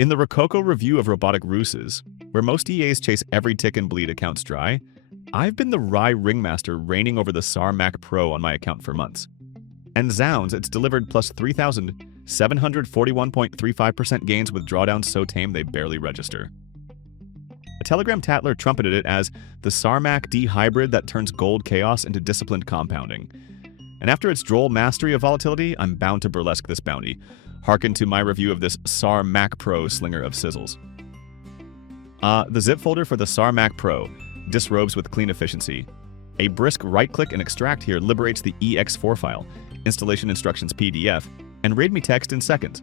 In the Rococo review of robotic ruses, where most EAs chase every tick and bleed accounts dry, I've been the Rye ringmaster reigning over the Psar MAC Pro on my account for months. And zounds, it's delivered plus 3,741.35% gains with drawdowns so tame they barely register. A Telegram tattler trumpeted it as the Psar-MACD hybrid that turns gold chaos into disciplined compounding. And after its droll mastery of volatility, I'm bound to burlesque this bounty. Hearken to my review of this Psar MAC Pro slinger of sizzles. The zip folder for the Psar MAC Pro disrobes with clean efficiency. A brisk right-click and extract here liberates the ex4 file, installation instructions PDF, and readme text in seconds.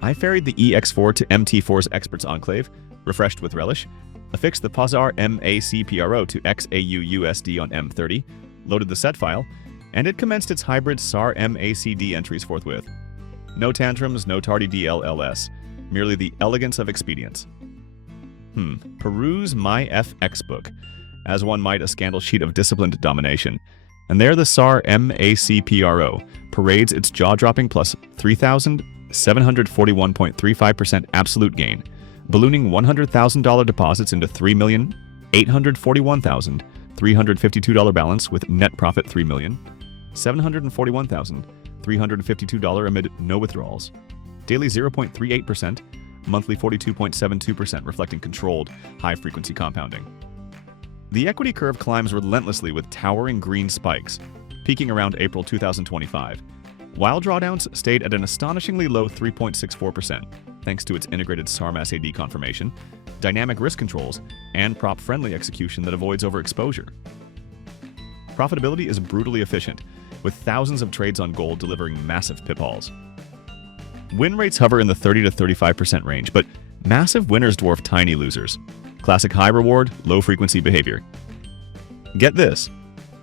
I ferried the ex4 to MT4's Experts Enclave, refreshed with relish, affixed the Psar MAC PRO to XAUUSD on M30, loaded the set file, and it commenced its hybrid Psar-MACD entries forthwith. No tantrums, no tardy DLLS, merely the elegance of expedience. Peruse MyFXBook, as one might a scandal sheet of disciplined domination. And there the Psar MAC PRO parades its jaw-dropping plus 3,741.35% absolute gain, ballooning $100,000 deposits into $3,841,352 balance with net profit $3,741,352 amid no withdrawals. Daily 0.38%, monthly 42.72%, reflecting controlled, high-frequency compounding. The equity curve climbs relentlessly with towering green spikes, peaking around April 2025, while drawdowns stayed at an astonishingly low 3.64%, thanks to its integrated Psar-MACD confirmation, dynamic risk controls, and prop-friendly execution that avoids overexposure. Profitability is brutally efficient, with thousands of trades on gold delivering massive pip hauls. Win rates hover in the 30 to 35% range, but massive winners dwarf tiny losers. Classic high reward, low frequency behavior. Get this: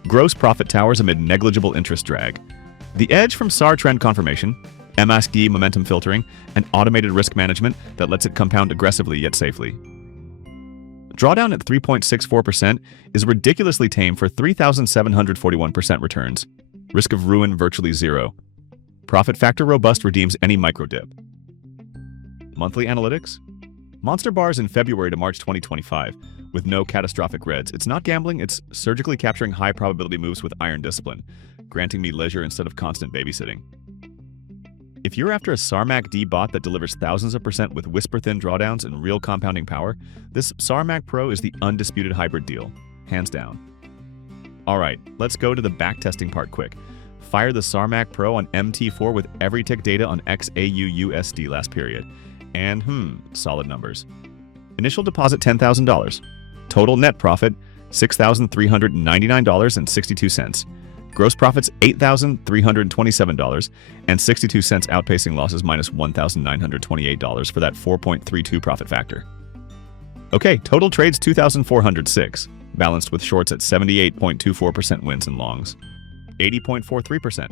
gross profit towers amid negligible interest drag. The edge from Psar trend confirmation, MACD momentum filtering, and automated risk management that lets it compound aggressively yet safely. Drawdown at 3.64% is ridiculously tame for 3,741% returns. Risk of ruin virtually zero. Profit factor robust, redeems any micro dip. Monthly analytics? Monster bars in February to March 2025, with no catastrophic reds. It's not gambling, it's surgically capturing high probability moves with iron discipline, granting me leisure instead of constant babysitting. If you're after a Psar-MACD bot that delivers thousands of percent with whisper-thin drawdowns and real compounding power, this Psar MAC Pro is the undisputed hybrid deal, hands down. Alright, let's go to the backtesting part quick. Fire the Psar MAC Pro on MT4 with every tick data on XAUUSD last period. And solid numbers. Initial deposit $10,000. Total net profit $6,399.62. Gross profits $8,327.62, outpacing losses minus $1,928 for that 4.32 profit factor. Okay, total trades 2,406, balanced with shorts at 78.24% wins and longs. 80.43%.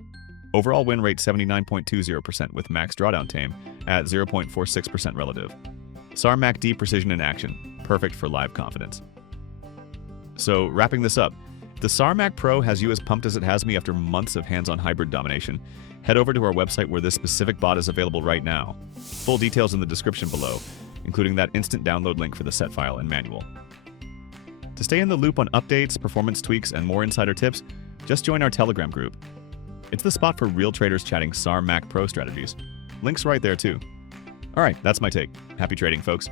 Overall win rate 79.20% with max drawdown tame at 0.46% relative. Psar-MACD precision in action, perfect for live confidence. So wrapping this up, if the Psar MAC Pro has you as pumped as it has me after months of hands-on hybrid domination, head over to our website where this specific bot is available right now. Full details in the description below, including that instant download link for the set file and manual. To stay in the loop on updates, performance tweaks, and more insider tips, just join our Telegram group. It's the spot for real traders chatting Psar MAC Pro strategies. Links right there too. Alright, that's my take. Happy trading, folks.